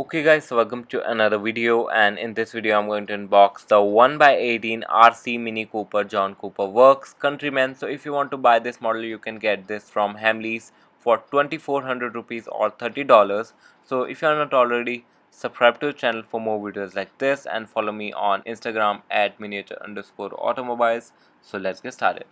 Okay guys, so welcome to another video, and in this video I'm going to unbox the 1x18 RC Mini Cooper John Cooper Works Countryman. So if you want to buy this model, you can get this from Hamleys for 2400 rupees or $30. So if you are not already, subscribe to the channel for more videos like this and follow me on Instagram at miniature_automobiles. So let's get started.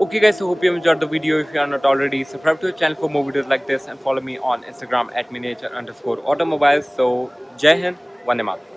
Okay guys, so hope you enjoyed the video. If you are not already, subscribe to the channel for more videos like this and follow me on Instagram at miniature_automobiles. So Jai Hind, Vande Mataram.